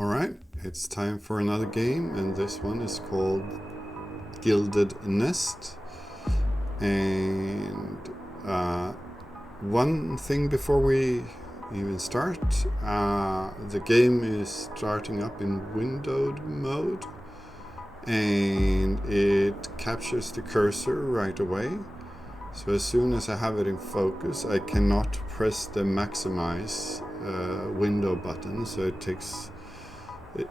Alright, it's time for another game, and this one is called Gilded Nest. And one thing before we even start, the game is starting up in windowed mode, and it captures the cursor right away. So as soon as I have it in focus, I cannot press the maximize window button, so it takes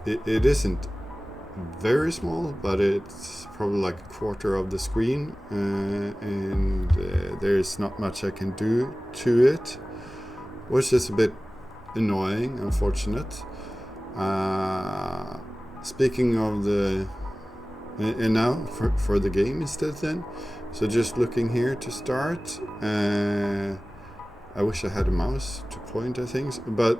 it isn't very small, but it's probably like a quarter of the screen, and there's not much I can do to it, which is a bit annoying, unfortunate. Speaking of the and now for the game instead then, so just looking here to start, I wish I had a mouse to point at things, but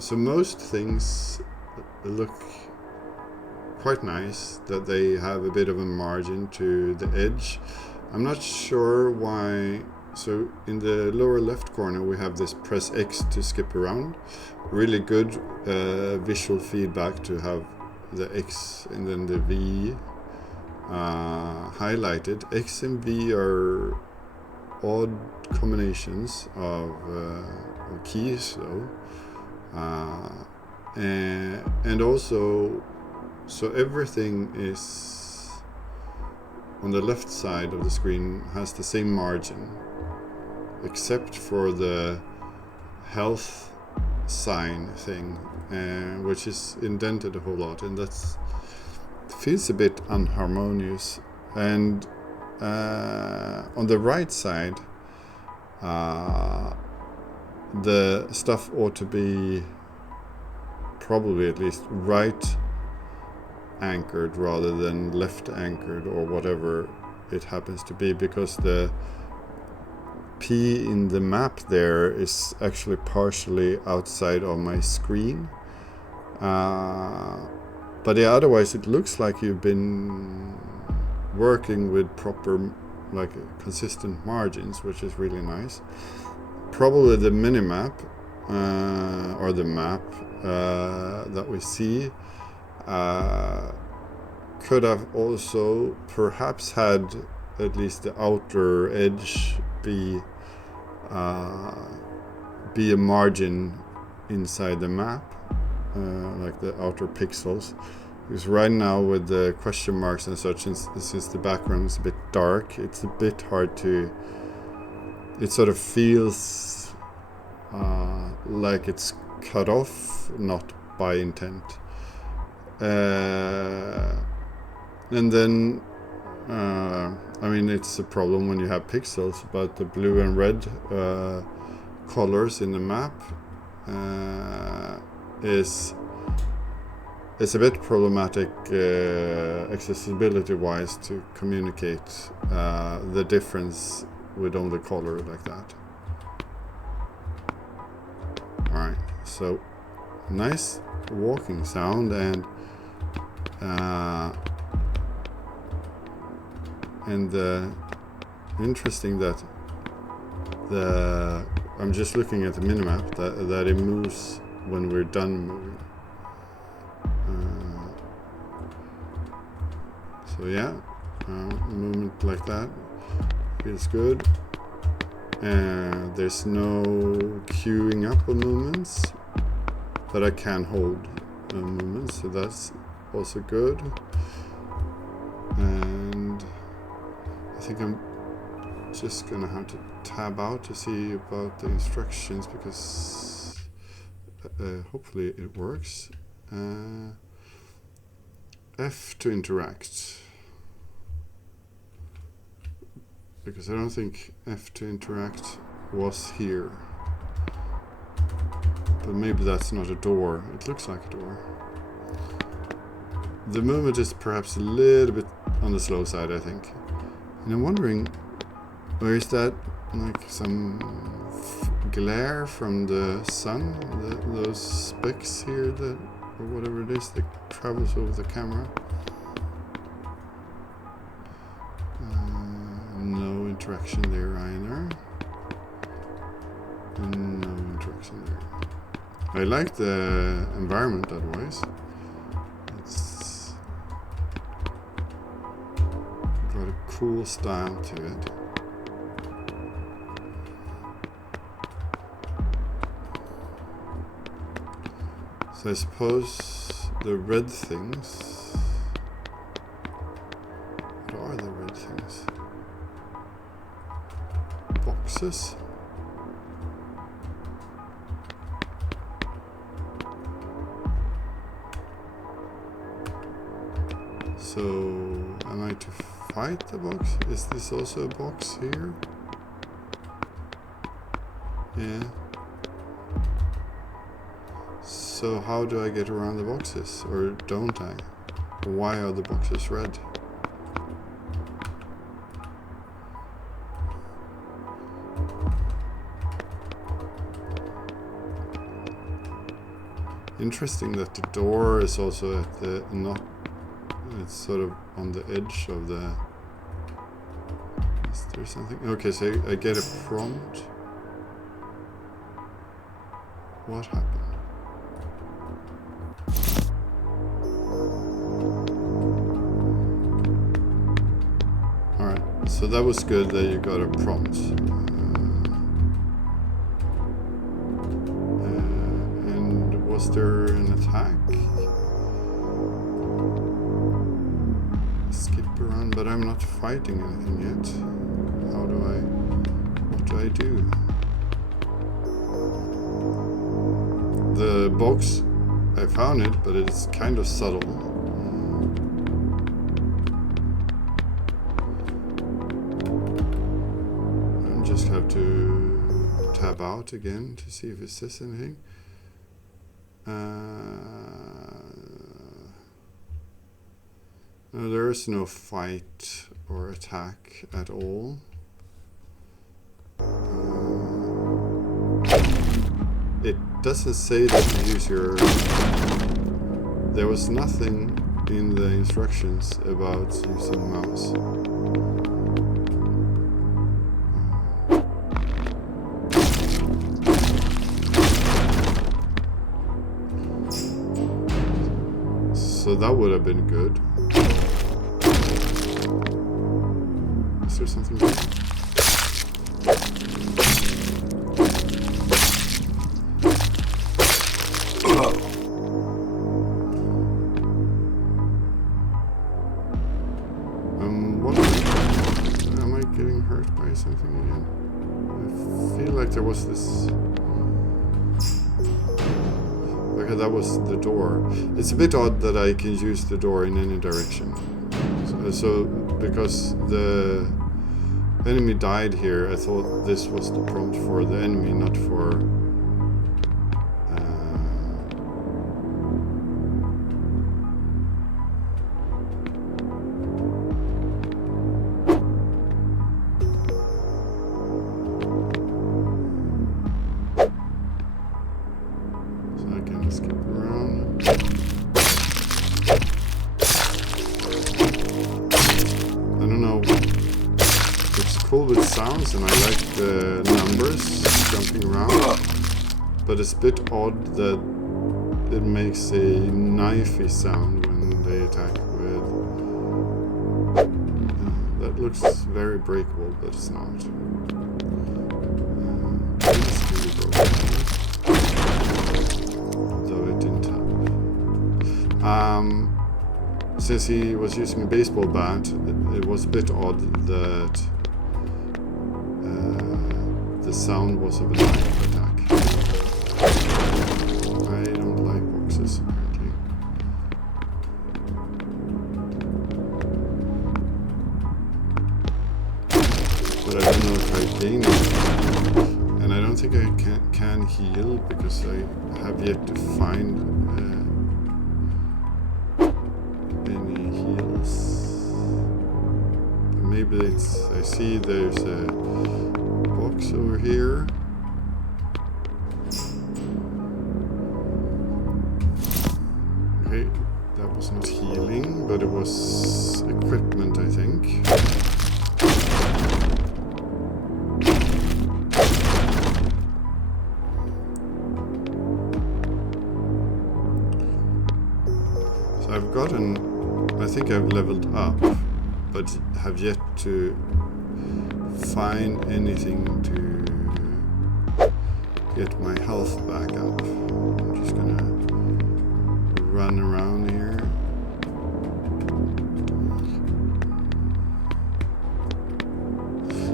so most things look quite nice, that they have a bit of a margin to the edge. I'm not sure why. So in the lower left corner we have this press X to skip around. Really good visual feedback to have the X and then the V highlighted. X and V are odd combinations of keys though, and also so everything is on the left side of the screen has the same margin except for the health sign thing, which is indented a whole lot, and that's feels a bit unharmonious. And on the right side, the stuff ought to be probably at least right anchored rather than left anchored, or whatever it happens to be, because the P in the map there is actually partially outside of my screen. But yeah, otherwise it looks like you've been working with proper, like, consistent margins, which is really nice. Probably the minimap or the map that we see could have also perhaps had at least the outer edge be a margin inside the map, like the outer pixels. Because right now with the question marks and such, since the background is a bit dark, it's a bit hard to, it sort of feels like it's cut off, not by intent. And then I mean, it's a problem when you have pixels, but the blue and red colors in the map is a bit problematic accessibility wise to communicate the difference with only color like that. Alright, so nice walking sound, and interesting that I'm just looking at the minimap that it moves when we're done moving. So yeah, movement like that feels good. There's no queuing up of movements, but I can hold movements, so that's also good. And I think I'm just gonna have to tab out to see about the instructions, because hopefully it works. F to interact, because I don't think F to interact was here, but maybe that's not a door. It looks like a door. The movement is perhaps a little bit on the slow side, I think. And I'm wondering, where is that, like some glare from the sun? Those specks here, that, or whatever it is, that travels over the camera. No interaction there either. And no interaction there. I like the environment otherwise. It's got a cool style to it. So I suppose the red things. What are the red things? Boxes? So, am I to fight the box? Is this also a box here? Yeah. So how do I get around the boxes? Or don't I? Why are the boxes red? Interesting that the door is also at the it's sort of on the edge of the... Is there something? Okay, so I get a prompt. What happened? Alright, so that was good that you got a prompt. And was there an attack? But I'm not fighting anything yet. What do I do? The box, I found it, but it's kind of subtle. I just have to tab out again to see if it says anything. No, there is no fight or attack at all. It doesn't say that you use your... There was nothing in the instructions about using mouse. So that would have been good. Is there something there? What am I getting hurt by something again? I feel like there was this... Okay, that was the door. It's a bit odd that I can use the door in any direction. So because the enemy died here, I thought this was the prompt for the enemy, not for... So I can skip around. I don't know. It's cool with sounds, and I like the numbers jumping around, but it's a bit odd that it makes a knifey sound when they attack with... that looks very breakable, but it's not. It's really broken. Though it didn't help. Since he was using a baseball bat, it was a bit odd that the sound was of a knife attack. I don't like boxes, apparently. But I don't know if I gain it. And I don't think I can heal, because I have yet to find any heals. But maybe it's... I see there's a box over here. Okay, that was not healing, but it was equipment, I think. I've gotten, I think I've leveled up, but have yet to find anything to get my health back up. I'm just gonna run around here.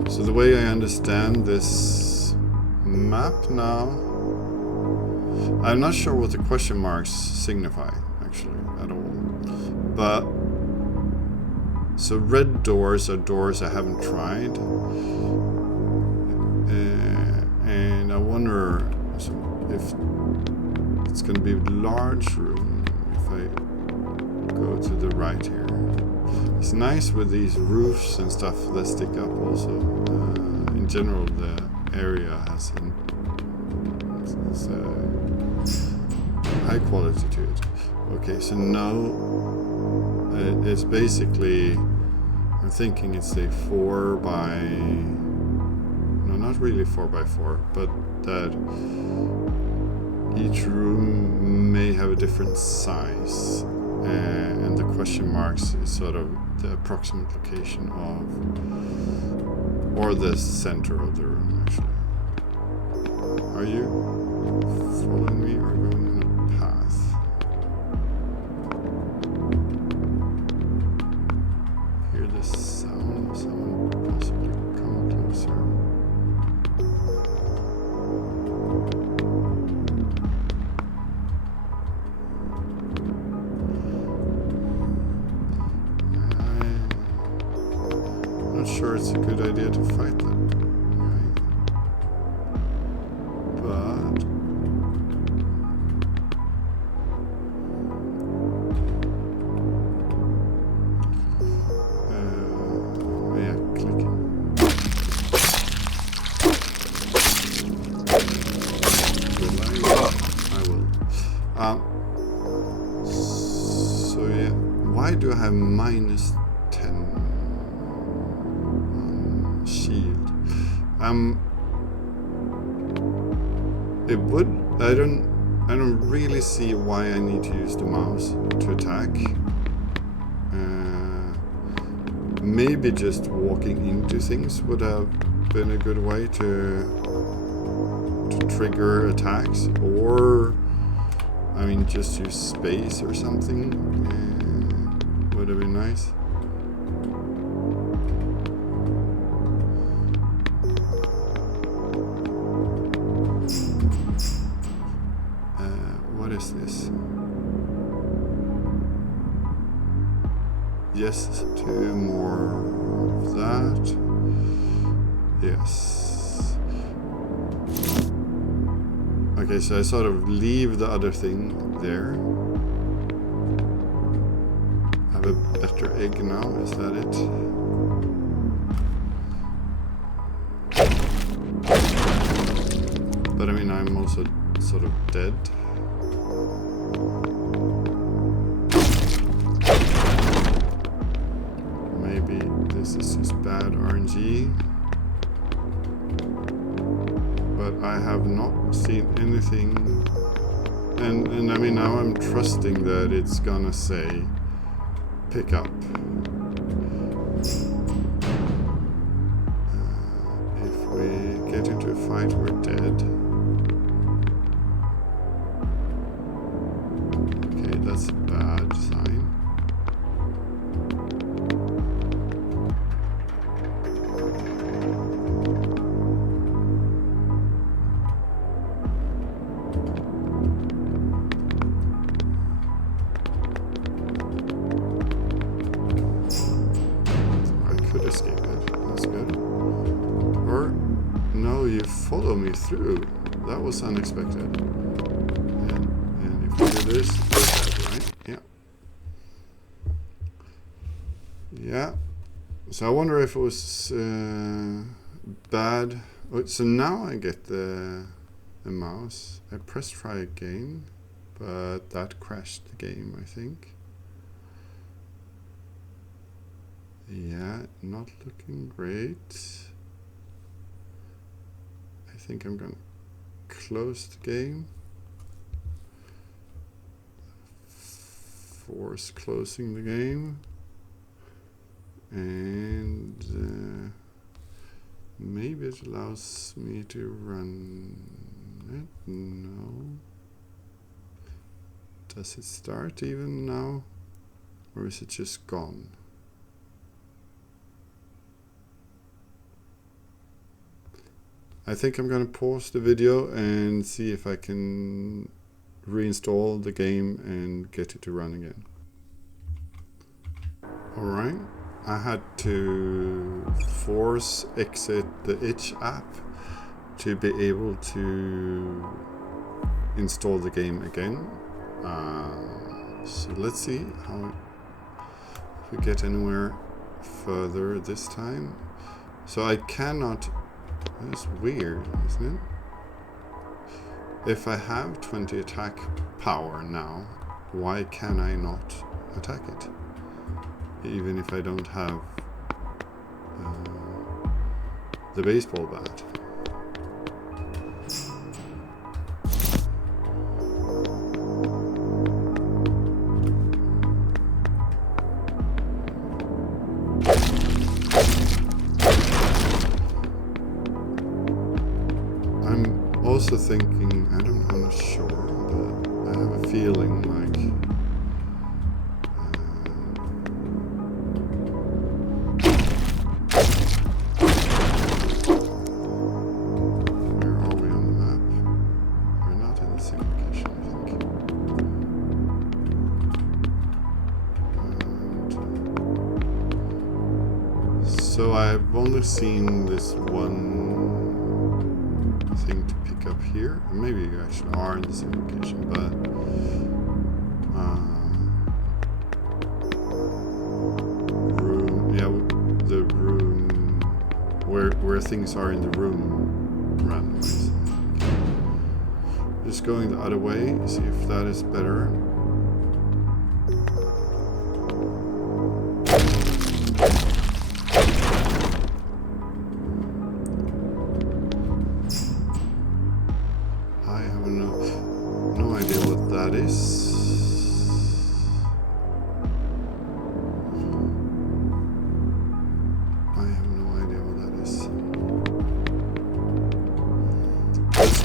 So the way I understand this map now, I'm not sure what the question marks signify actually at all, but so red doors are doors I haven't tried, and I wonder if it's going to be a large room if I go to the right here. It's nice with these roofs and stuff that stick up also. In general, the area has a high quality to it. Okay, so now it's basically, I'm thinking it's a 4 by, no, not really 4 by 4, but that each room may have a different size, and the question marks is sort of the approximate location of, or the center of the room actually. Are you following me or going in a path? Hear the sound of someone possibly come closer. I'm not sure it's a good idea to fight them. So yeah, why do I have -10 on shield? It would, I don't really see why I need to use the mouse to attack. Maybe just walking into things would have been a good way to trigger attacks, or I mean just use space or something. Would have been nice. What is this? Yes, 2 more of that. Yes. Okay, so I sort of leave the other thing there. Have a better egg now, is that it? But I mean, I'm also sort of dead. Maybe this is just bad RNG. But I have not seen anything, and I mean now I'm trusting that it's gonna say pick up. If we get into a fight, we're dead. Okay, that's a bad sign. Follow me through. That was unexpected. And if we do this, right? Yeah. Yeah. So I wonder if it was bad. So now I get the mouse. I press try again, but that crashed the game, I think. Yeah, not looking great. I think I'm gonna close the game. force closing the game. And maybe it allows me to run it. No. Does it start even now? Or is it just gone? I think I'm gonna pause the video and see if I can reinstall the game and get it to run again. Alright, I had to force exit the itch app to be able to install the game again. So let's see how if we get anywhere further this time. So I cannot. That's weird, isn't it? If I have 20 attack power now, why can I not attack it? Even if I don't have the baseball bat. Also thinking, I'm not sure, but I have a feeling like where are we on the map? We're not in the same location, I think. And so I've only seen this one thing to pick up here. Maybe you actually are in the same location, but room, yeah, the room where things are in the room randomized. Just going the other way, see if that is better.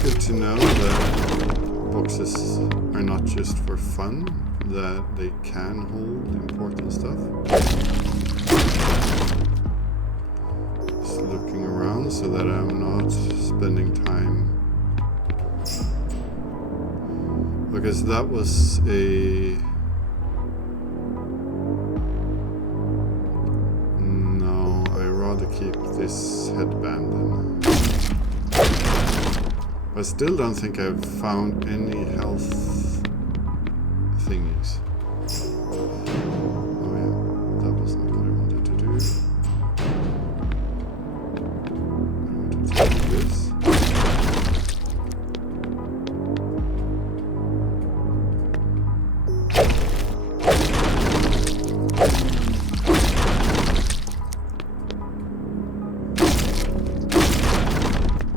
Good to know that boxes are not just for fun, that they can hold important stuff. Just looking around so that I'm not spending time, because that was a no, I'd rather keep this headband then. I still don't think I've found any health thingies. Oh yeah, that was not what I wanted to do. I wanted to do this.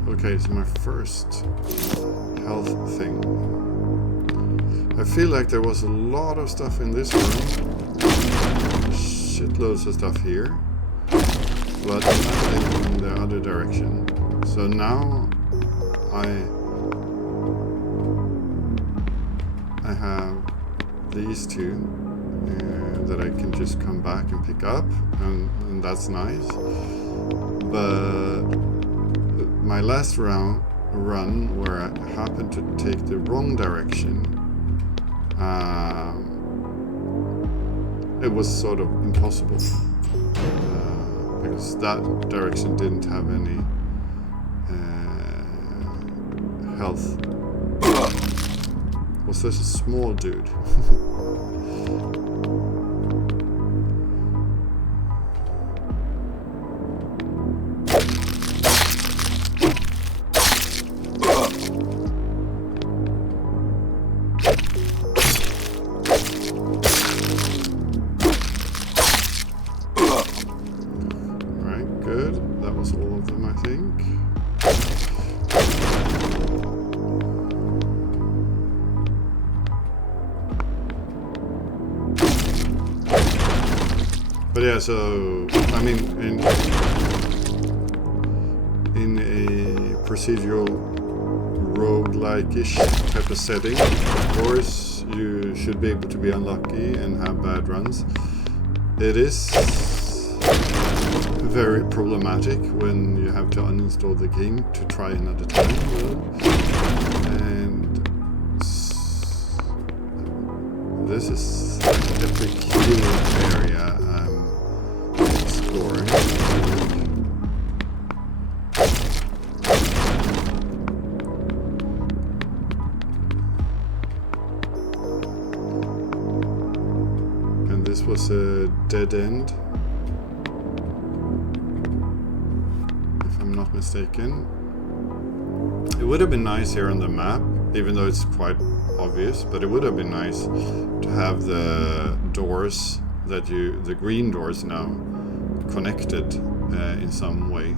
Okay, so my first health thing. I feel like there was a lot of stuff in this room. Shitloads of stuff here. But nothing in the other direction. So now I have these two that I can just come back and pick up, and that's nice. But my last run where I happened to take the wrong direction, it was sort of impossible because that direction didn't have any health. Was such a small dude. But yeah, so I mean, in a procedural roguelike-ish type of setting, of course, you should be able to be unlucky and have bad runs. It is very problematic when you have to uninstall the game to try another time, and this is an epic healing area I'm exploring. And this was a dead end, if I'm not mistaken. It would have been nice here on the map, even though it's quite obvious, but it would have been nice to have the doors the green doors now connected in some way.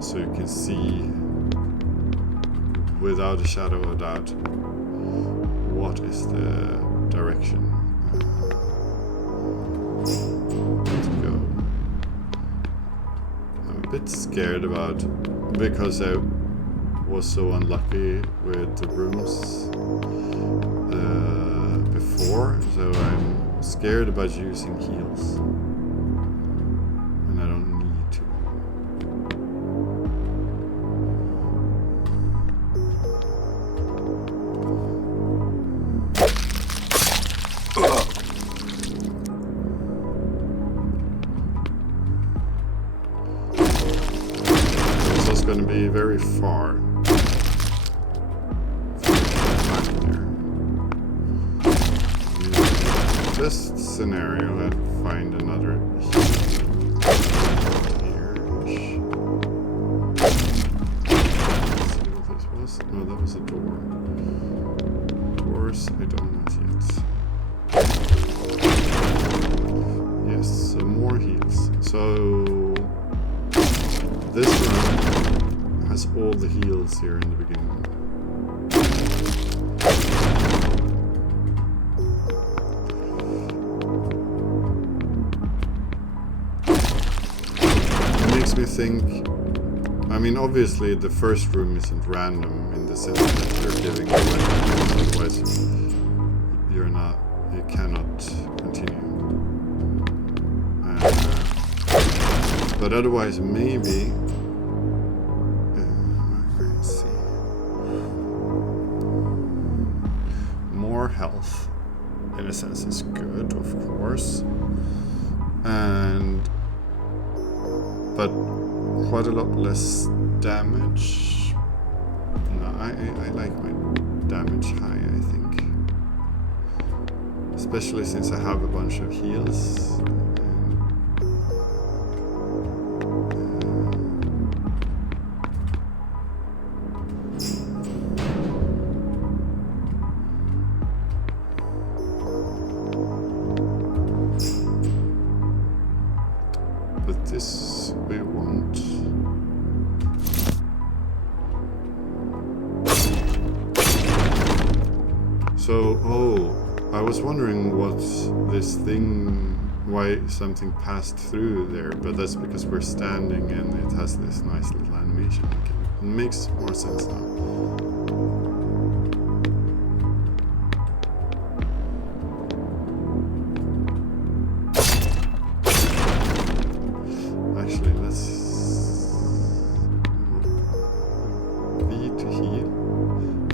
So you can see without a shadow of a doubt what is the direction to go. I'm a bit scared about, because I was so unlucky with the rooms before, so I'm scared about using heals, and I don't need to. Going to be very far back there. Best scenario, I'd find another here. Let's see what this was. No, that was a door. Doors, I don't want yet. Yes, some more heals. So this run has all the heals here in the beginning. It makes me think, I mean, obviously the first room isn't random in the sense that you're giving away, otherwise you cannot continue. But otherwise, maybe. Let's see. More health, in a sense, is good, of course, but quite a lot less damage. No, I like my damage high, I think, especially since I have a bunch of heals. But this we want. So, I was wondering what this thing, why something passed through there, but that's because we're standing and it has this nice little animation. Okay. It makes more sense now.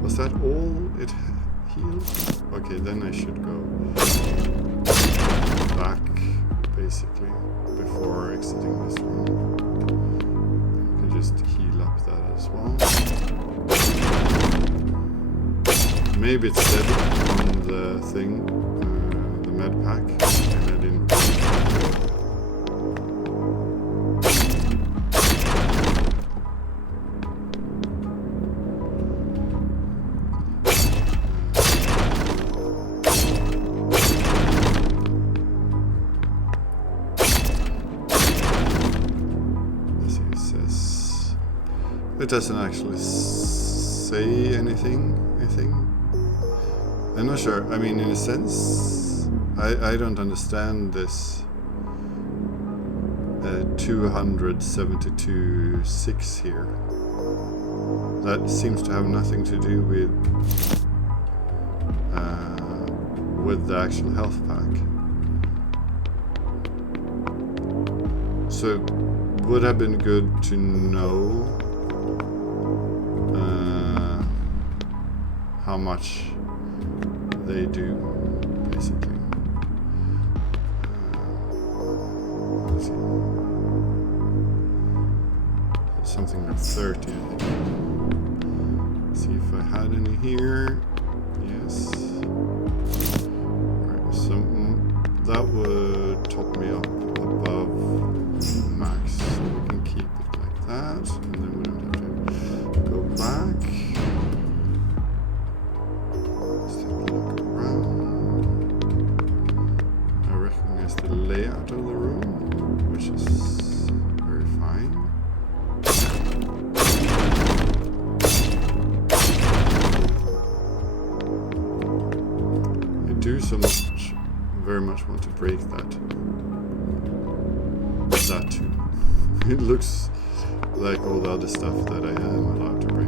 Is that all it heals? Okay, then I should go back, basically, before exiting this room. You can just heal up that as well. Maybe it said on the thing, the med pack, and I didn't. It doesn't actually say anything. I think. I'm not sure. I mean, in a sense, I don't understand this 272.6 here. That seems to have nothing to do with the actual health pack. So it would have been good to know how much they do, basically. Let's see. Something like 30, I think. Let's see if I had any here. Yes. Alright, so that would top me up above max. So we can keep it like that, and then we don't have to go back. Let's take a look around. I recognize the layout of the room, which is very fine. I do very much want to break that too. It looks like all the other stuff that I am allowed to break.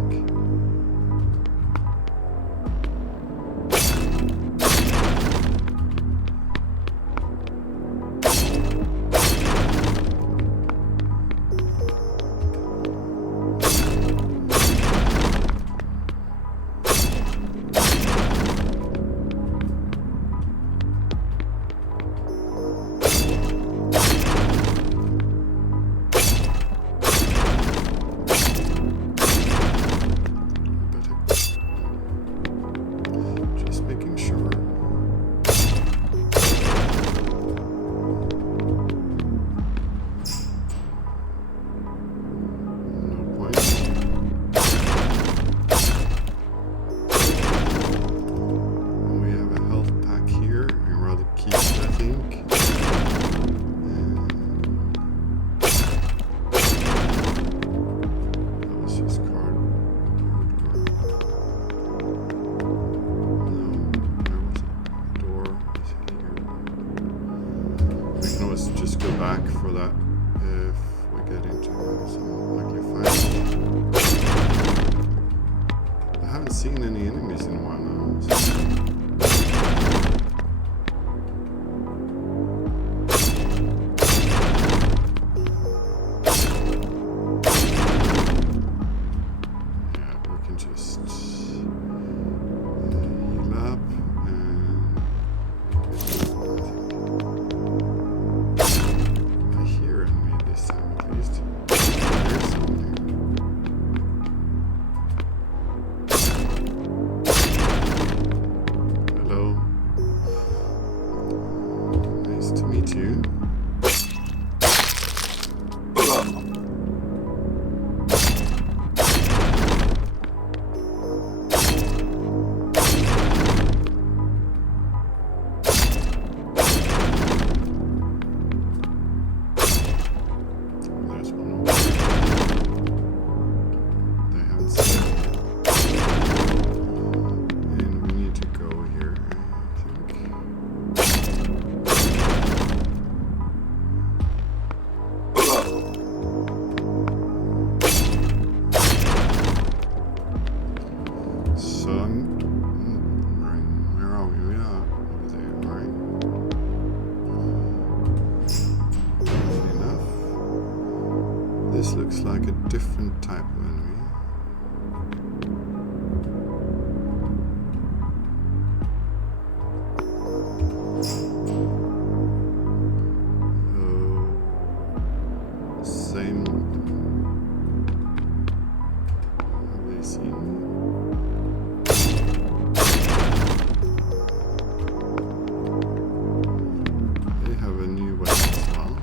This looks like a different type of enemy. Oh, same. Have they seen? They have a new weapon as well.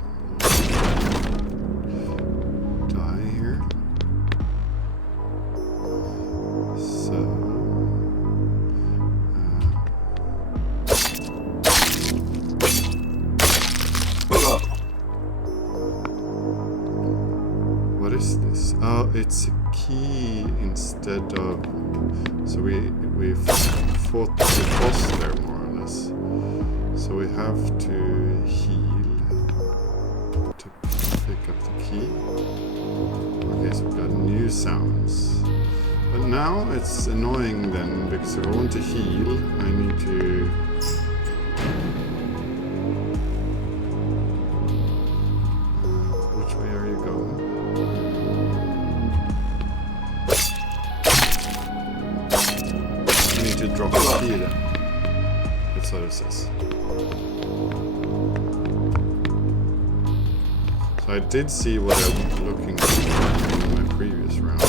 It's a key instead of... So we fought the boss there more or less. So we have to heal to pick up the key. Okay, so we've got new sounds. But now it's annoying then, because if I want to heal, I need to... which way are you going? I need to drop the key then. That's what it says. So I did see what I was looking for in my previous round.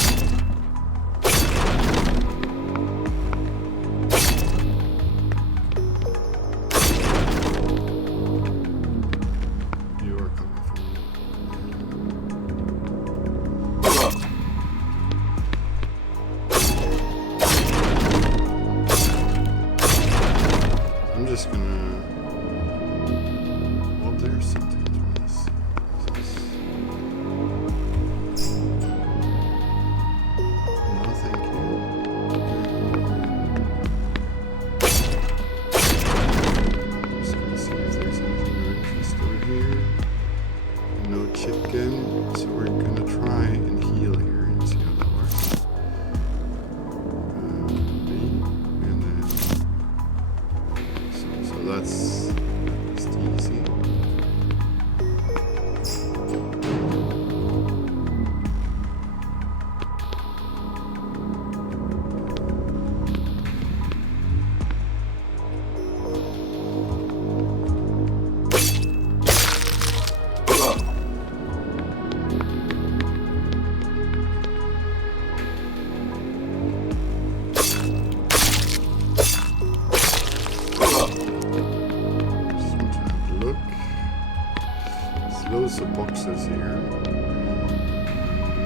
Loads of boxes here.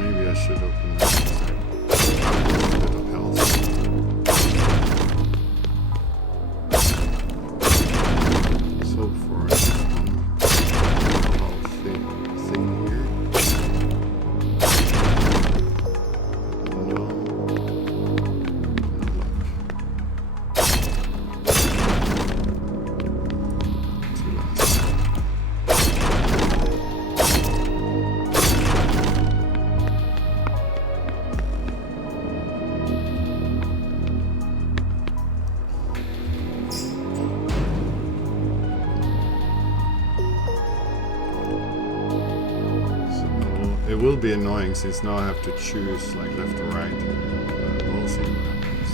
Maybe I should open this. A bit of health. Let's hope for a thing here. No It will be annoying since now I have to choose like left or right. But we'll see what happens.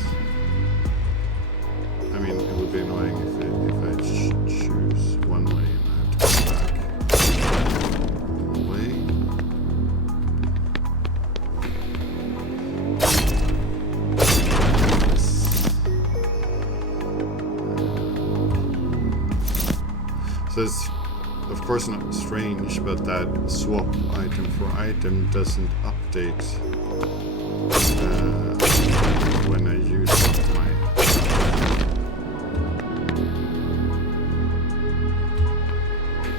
I mean, it would be annoying if I choose one way and I have to go back one way. So it's of course not strange, but that swap item for item doesn't update when I use up my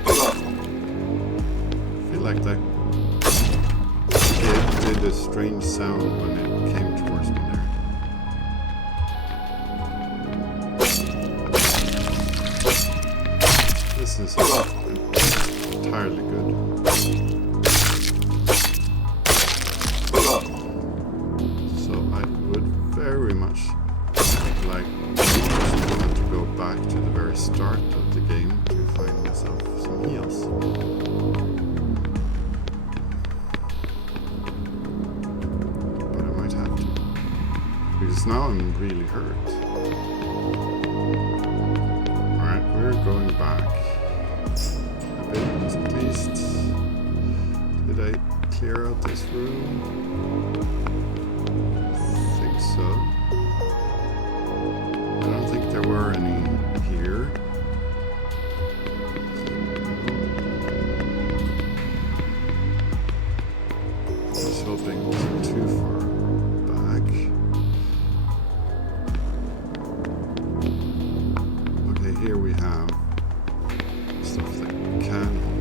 I feel like that it did a strange sound when it came towards me there. This is entirely good. So I would very much like to go back to the very start of the game to find myself some heals. But I might have to, because now I'm really hurt. Alright, we're going back. At least. Did I clear out this room? I think so. I don't think there were any here. I was hoping it wasn't too far back. Okay, here we have stuff that can hold.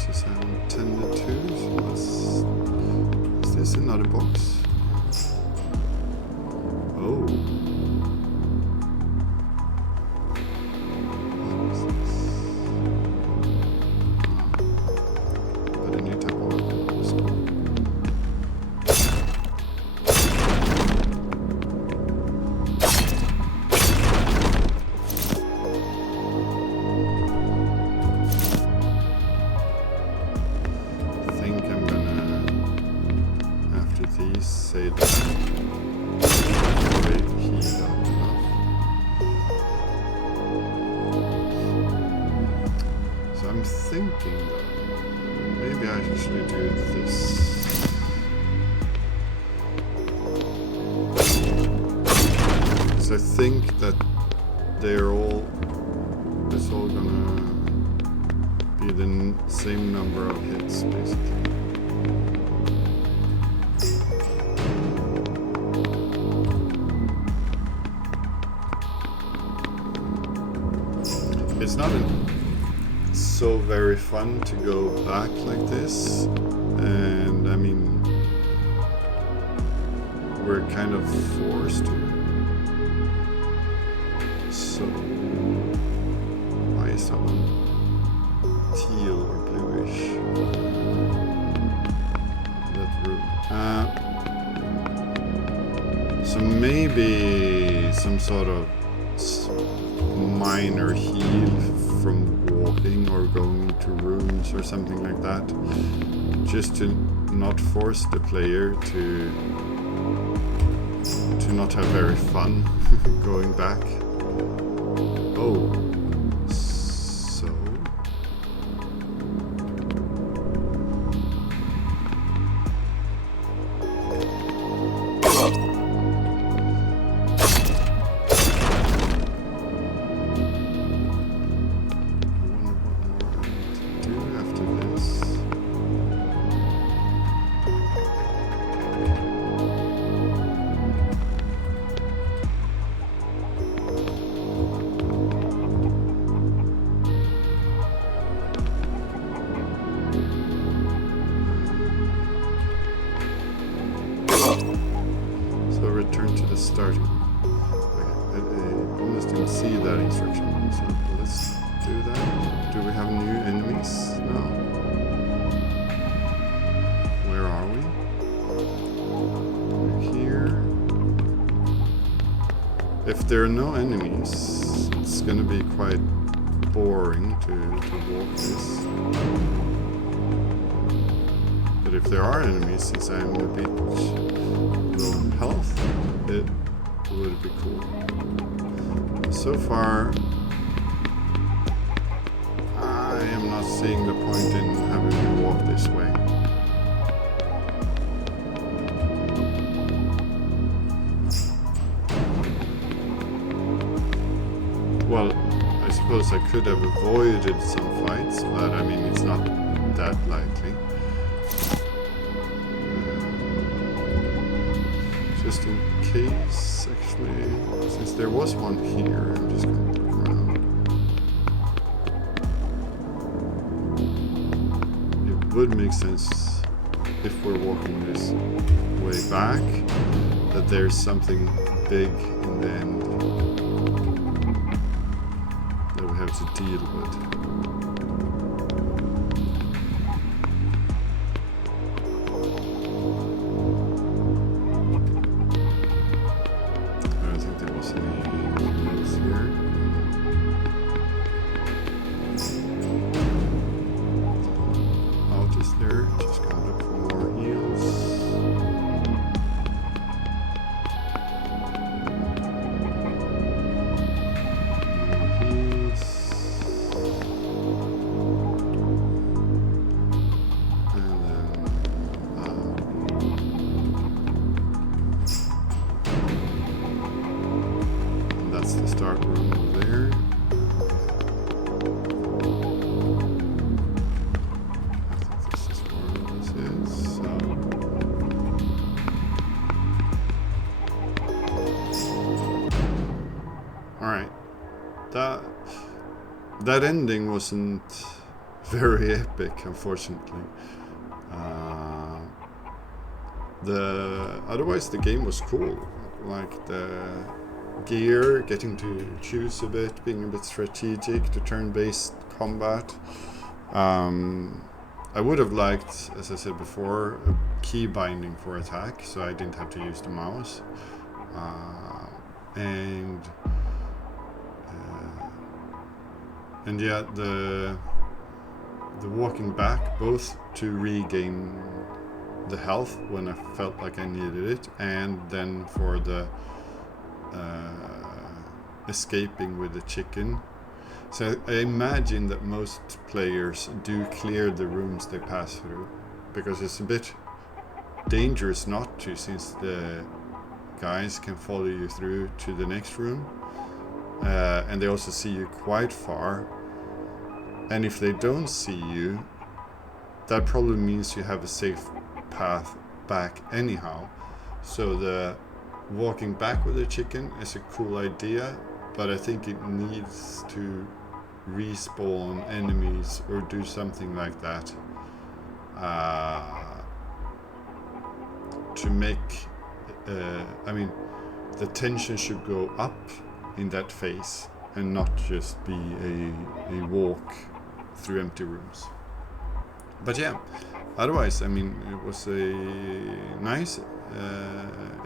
boxes I haven't tended to. So is this another box? Oh. What is this? But a new type of weapon. That's cool. Say that they heal up enough. So I'm thinking that maybe I actually do this. Because I think that it's all gonna be the same number of hits basically. It's not so very fun to go back like this, and I mean, we're kind of forced to. So, why is that one teal or bluish? That room. So maybe some sort of minor heal from walking or going into rooms or something like that, just to not force the player to not have very fun going back. Oh, so return to the starting. Okay. I almost didn't see that instruction, so let's do that. Do we have new enemies now? Where are we? We're here. If there are no enemies, it's gonna be quite boring to walk this. But if there are enemies, since I'm a bit low on health, it would be cool. So far, I am not seeing the point in having to walk this way. Well, I suppose I could have avoided some fights, but I mean, it's not that likely. Just in case, actually, since there was one here, I'm just going to look around. It would make sense if we're walking this way back, that there's something big in the end that we have to deal with. That ending wasn't very epic, unfortunately. Otherwise the game was cool, like the gear, getting to choose a bit, being a bit strategic, the turn-based combat. I would have liked, as I said before, a key binding for attack, so I didn't have to use the mouse. And yeah, the walking back, both to regain the health when I felt like I needed it, and then for the escaping with the chicken. So I imagine that most players do clear the rooms they pass through, because it's a bit dangerous not to, since the guys can follow you through to the next room, and they also see you quite far, and if they don't see you, that probably means you have a safe path back anyhow. So the walking back with the chicken is a cool idea, but I think it needs to respawn enemies or do something like that to make the tension should go up in that phase and not just be a walk through empty rooms. But yeah, otherwise, it was a nice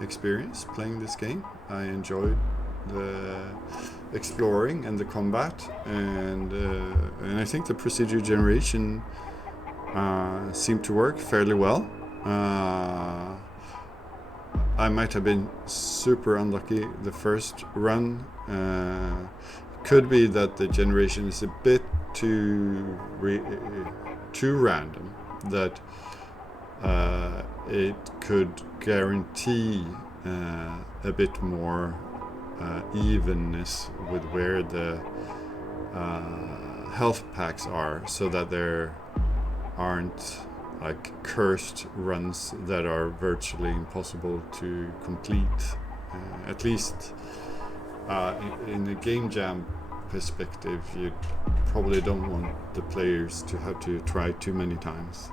experience playing this game. I enjoyed the exploring and the combat, and I think the procedure generation seemed to work fairly well. I might have been super unlucky the first run. Could be that the generation is a bit too random, that it could guarantee a bit more evenness with where the health packs are, so that there aren't like cursed runs that are virtually impossible to complete. At least in a game jam perspective, you probably don't want the players to have to try too many times.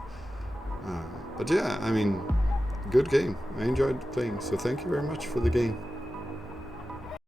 But yeah, good game. I enjoyed playing, so thank you very much for the game.